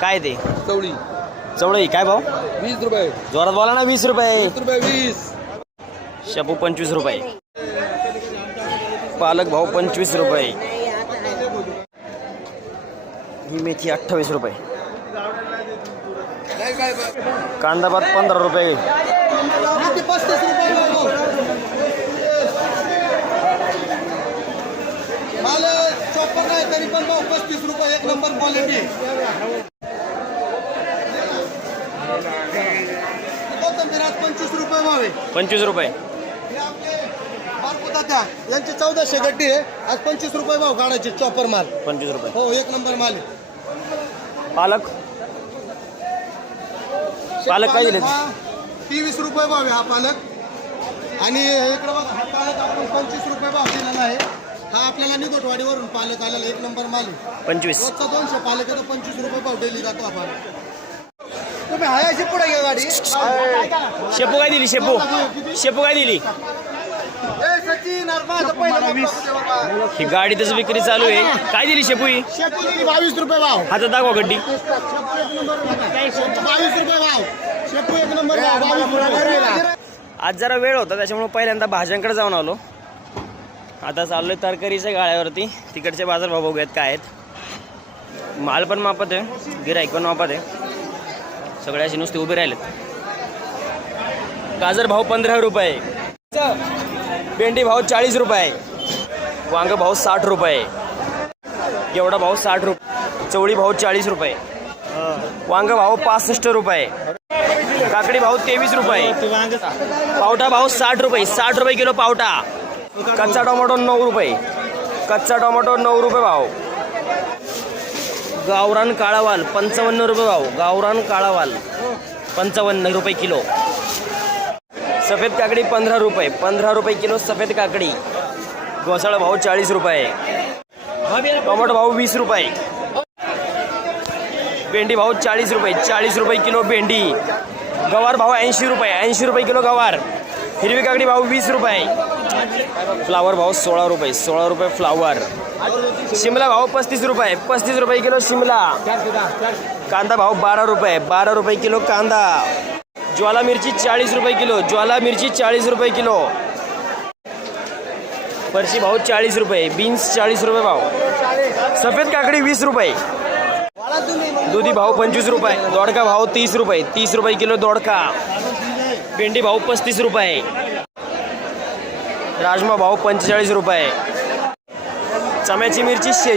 काय ते चवळी चवळी काय भाव? 20 रुपये. जोरात बोला ना. 20 रुपये. 20. शेपू 25 रुपये. पालक भाव 25 रुपये. ही मेथी 28 रुपये. कांदा भात 15 रुपये. 35 रुपये. माल चॉपर नाही तरी पण भाव 35 रुपये. एक नंबर क्वालिटी. कोथिंबीर 25 रुपये भाव आहे. 25 रुपये. यांची 1400 गड्डी आहे. आज 25 रुपये भाव काढायचे. चॉपर माल 25 रुपये. हो, एक नंबर माल आहे. पालक काय दिले? 23 रुपये भाव आहे हा पालक. आणि इकडे बघा, हा पालक आपण 25 रुपये भाव दिलेला आहे. हा आपल्याला निगोटवाडीवरून पालक आलेला एक नंबर माल आहे. 25. रोजचा 200 पालक आहे, 25 रुपये भाव डेली जातो आपण. तुम्ही हायाशी पुढे घ्या गाडी. शेपू काय दिली? शेपू काय दिली? ही गाडी तसं विक्री चालू आहे. काय दिली शेपू ही? 22 रुपये भाव. हातात दाखवा गड्डी. 22 रुपये भाव. शेपू एक नंबर भाव. 22 रुपये. आज जरा वेळ होता त्याच्यामुळे पहिल्यांदा भाज्यांकडे जाऊन आलो. आता चाललोय तरकारीच्या गाळ्यावरती. तिकडचे बाजारभाव बघूयात काय आहेत. माल पण मापत आहे, गिराईक पण मापत आहे. सगळे असे नुसते उभे राहिलेत. गाजर भाव 15 रुपये. भेंडी भाव 40 रुपये. वांग भाव 60 रुपये. एवढा भाव 60 रुपये. चवळी भाव 40 रुपये. वांग भाव 65 रुपये. काकडी भाव 23 रुपये. पावटा भाव 60 रुपये. 60 रुपये किलो पावटा. कच्चा टोमॅटो 9 रुपये. कच्चा टोमॅटो 9 रुपये भाव. गावरान काळावाल 55 रुपये भाव. गावरान काळावाल 55 रुपये किलो. सफेद काकडी 15 रुपये. 15 रुपये किलो सफेद काकडी. घोसाळा भाव 40 रुपये. टोमॅटो भाव 20 रुपये. भेंडी भाव 40 रुपये. 40 रुपये किलो भेंडी. गवार भाव 80 रुपये. 80 रुपये किलो गवार. हिरवी काकडी भाव 20 रुपये. फ्लावर भाव 16 रुपये. 16 रुपये फ्लावर. शिमला भाव 35 रुपये. 35 रुपये किलो शिमला. कांदा भाव 12 रुपये. 12 रुपये किलो कांदा. ज्वाला मिरची 40 रुपये किलो. ज्वाला मिरची 40 रुपये किलो. फरशी भाव 40 रुपये. बीन्स 40 रुपये भाव. सफेद काकडी 20 रुपये. दुधी भाव 25 रुपये. दोडका भाव 30 रुपये. 30 रुपये किलो दोडका. भेंडी भाव 35 रुपये. राजमा भाव 45 रुपये. चम्याची मिरची 46